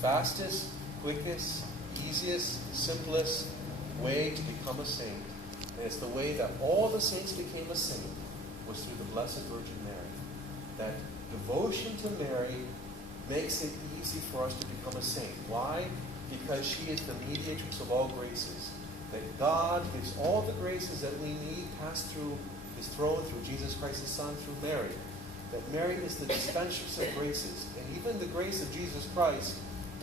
fastest, quickest, easiest, simplest way to become a saint. And it's the way that all the saints became a saint, was through the Blessed Virgin Mary. That devotion to Mary makes it easy for us to become a saint. Why? Because she is the mediatrix of all graces. That God gives all the graces that we need passed through his throne, through Jesus Christ his Son, through Mary. That Mary is the dispenser of graces. And even the grace of Jesus Christ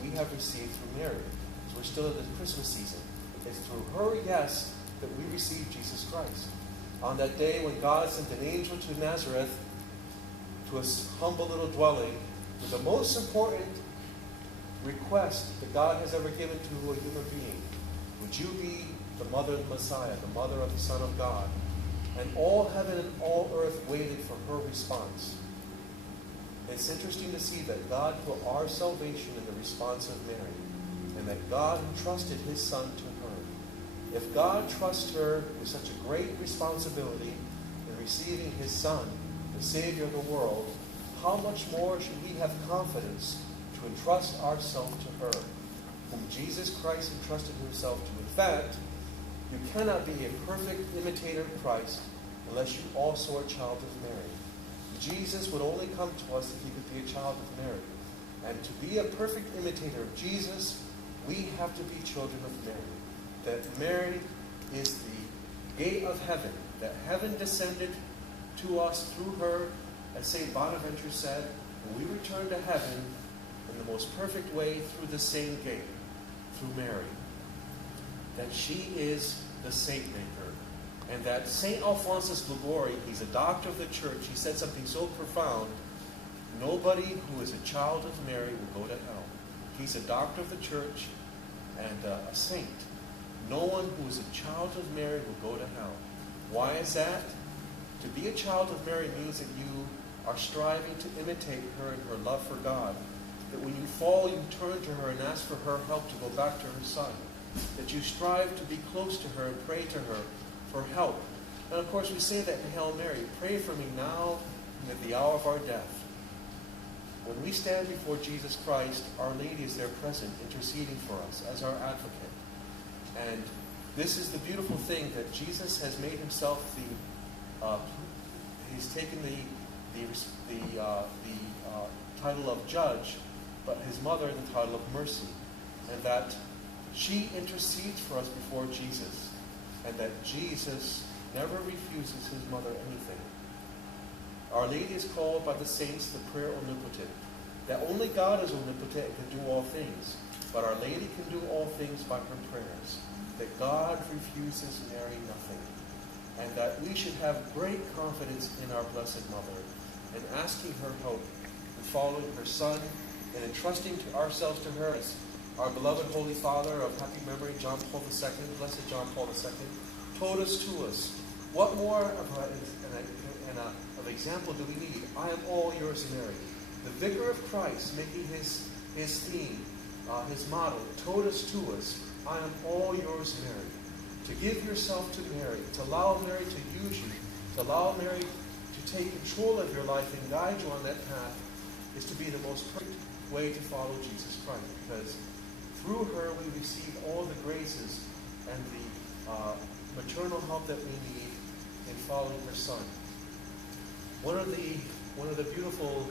we have received through Mary. Because we're still in the Christmas season. It's through her, yes, that we receive Jesus Christ. On that day when God sent an angel to Nazareth, to a humble little dwelling, with the most important request that God has ever given to a human being. Would you be the mother of the Messiah, the mother of the Son of God? And all heaven and all earth waited for her response. It's interesting to see that God put our salvation in the response of Mary, and that God entrusted his Son to her. If God trusts her with such a great responsibility in receiving his Son, the Savior of the world, how much more should we have confidence to entrust ourselves to her, whom Jesus Christ entrusted himself to? In fact, you cannot be a perfect imitator of Christ unless you also are a child of Mary. Jesus would only come to us if he could be a child of Mary. And to be a perfect imitator of Jesus, we have to be children of Mary. That Mary is the gate of heaven, that heaven descended to us through her, as St. Bonaventure said, and we return to heaven in the most perfect way through the same gate, through Mary. That she is the saint maker. And that St. Alphonsus Liguori, he's a doctor of the church, he said something so profound: nobody who is a child of Mary will go to hell. He's a doctor of the church and a saint. No one who is a child of Mary will go to hell. Why is that? To be a child of Mary means that you are striving to imitate her in her love for God. That when you fall, you turn to her and ask for her help to go back to her Son. That you strive to be close to her and pray to her for help. And of course we say that in Hail Mary, pray for me now and at the hour of our death. When we stand before Jesus Christ, Our Lady is there present, interceding for us as our advocate. And this is the beautiful thing, that Jesus has made himself he's taken the title of judge, but his mother the title of mercy. And that she intercedes for us before Jesus. And that Jesus never refuses his mother anything. Our Lady is called by the saints the prayer omnipotent. That only God is omnipotent and can do all things. But Our Lady can do all things by her prayers. That God refuses Mary nothing. And that we should have great confidence in our Blessed Mother, and asking her help, and following her Son, and entrusting ourselves to her as our beloved Holy Father of happy memory, John Paul II, Blessed John Paul II, told us to us. What more of an example do we need? I am all yours, Mary. The Vicar of Christ, making his theme, his motto, told us to us, I am all yours, Mary. To give yourself to Mary, to allow Mary to use you, to allow Mary to take control of your life and guide you on that path, is to be the most perfect way to follow Jesus Christ. Because through her we receive all the graces and the maternal help that we need in following her Son. One of the beautiful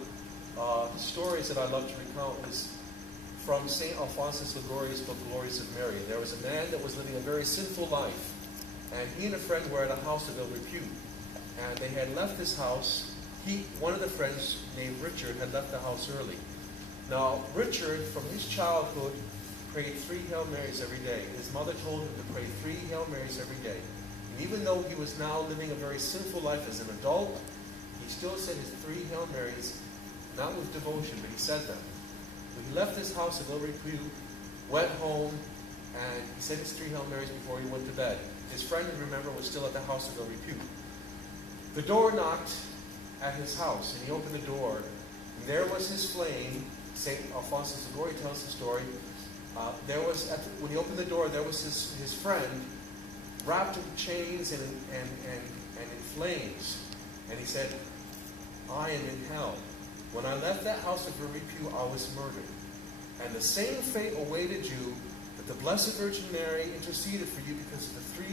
stories that I love to recount is from St. Alphonsus Liguori's book, Glories of Mary. There was a man that was living a very sinful life, and he and a friend were at a house of ill repute. And they had left this house. One of the friends, named Richard, had left the house early. Now, Richard, from his childhood, prayed 3 Hail Marys every day. His mother told him to pray 3 Hail Marys every day. And even though he was now living a very sinful life as an adult, he still said his 3 Hail Marys, not with devotion, but he said them. When he left this house of ill repute, went home, and he said his 3 Hail Marys before he went to bed. His friend, remember, was still at the house of ill repute. The door knocked at his house, and he opened the door. And there was his flame. St. Alphonsus Liguori tells the story. When he opened the door, there was his friend, wrapped in chains and in flames. And he said, I am in hell. When I left that house of repute, I was murdered. And the same fate awaited you that the Blessed Virgin Mary interceded for you because of the 3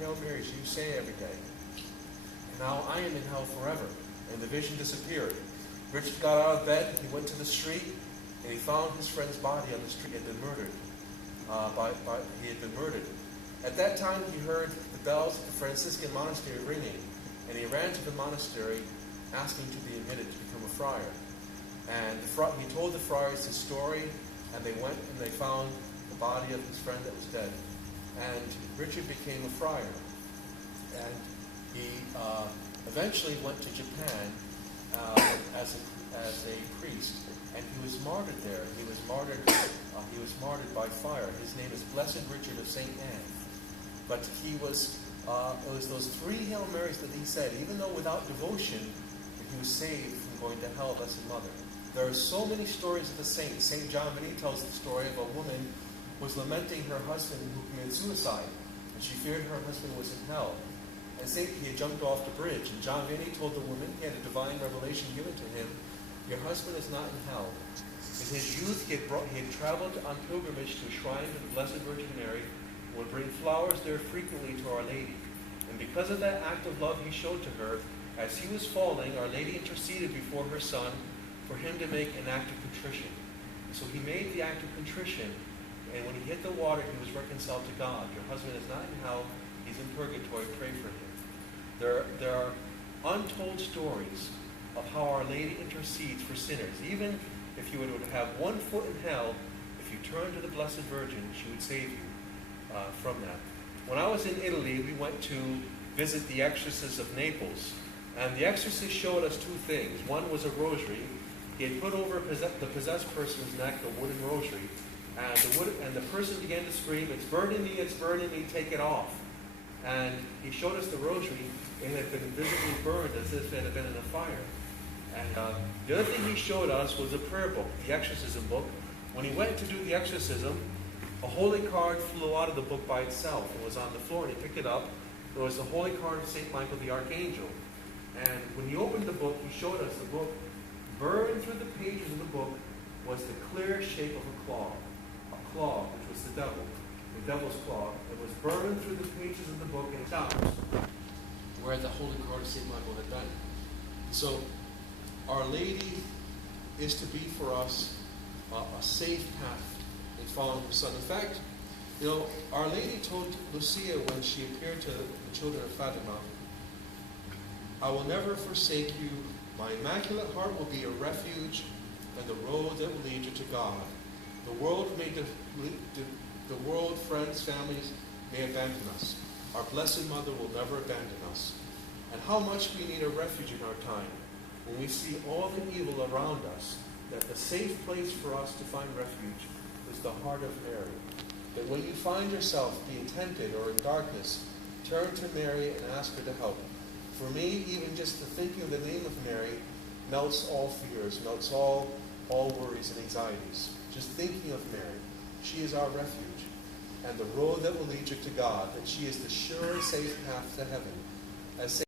Hail Marys you say every day. And now I am in hell forever. And the vision disappeared. Richard got out of bed, he went to the street, and he found his friend's body on the street. He had been murdered. At that time, he heard the bells of the Franciscan monastery ringing, and he ran to the monastery asking to be admitted to become a friar. And he told the friars his story, and they went and they found the body of his friend that was dead. And Richard became a friar. And he eventually went to Japan as a priest, and he was martyred there. He was martyred by fire. His name is Blessed Richard of St. Anne. But it was those 3 Hail Marys that he said, even though without devotion, he was saved from going to hell, Blessed Mother. There are so many stories of the saints. St. John Vianney tells the story of a woman who was lamenting her husband who committed suicide, and she feared her husband was in hell. And he had jumped off the bridge, and John Vianney told the woman, he had a divine revelation given to him, your husband is not in hell. In his youth, he had traveled on pilgrimage to a shrine to the Blessed Virgin Mary, and would bring flowers there frequently to Our Lady. And because of that act of love he showed to her, as he was falling, Our Lady interceded before her son for him to make an act of contrition. So he made the act of contrition, and when he hit the water, he was reconciled to God. Your husband is not in hell, he's in purgatory, pray for him. There are untold stories of how Our Lady intercedes for sinners. Even if you were to have 1 foot in hell, if you turn to the Blessed Virgin, she would save you from that. When I was in Italy, we went to visit the exorcist of Naples. And the exorcist showed us 2 things. One was a rosary. He had put over the possessed person's neck a wooden rosary. And the person began to scream, it's burning me, take it off. And he showed us the rosary, and it had been visibly burned as if it had been in a fire. And the other thing he showed us was a prayer book, the exorcism book. When he went to do the exorcism, a holy card flew out of the book by itself and was on the floor, and he picked it up. It was the holy card of St. Michael the Archangel. And when he opened the book, he showed us the book. Burned through the pages of the book was the clear shape of a claw, which was the devil's claw. It was burned through the pages of the book and stopped where the holy card of St. Michael had been. So Our Lady is to be for us a safe path in following her Son. In fact, Our Lady told Lucia when she appeared to the children of Fatima, I will never forsake you. My immaculate heart will be a refuge and the road that will lead you to God. The world, friends, families may abandon us. Our Blessed Mother will never abandon us. And how much we need a refuge in our time when we see all the evil around us, that the safe place for us to find refuge is the heart of Mary. That when you find yourself being tempted or in darkness, turn to Mary and ask her to help. For me, even just the thinking of the name of Mary melts all fears, melts all worries and anxieties. Just thinking of Mary. She is our refuge and the road that will lead you to God, that she is the sure and safe path to heaven. As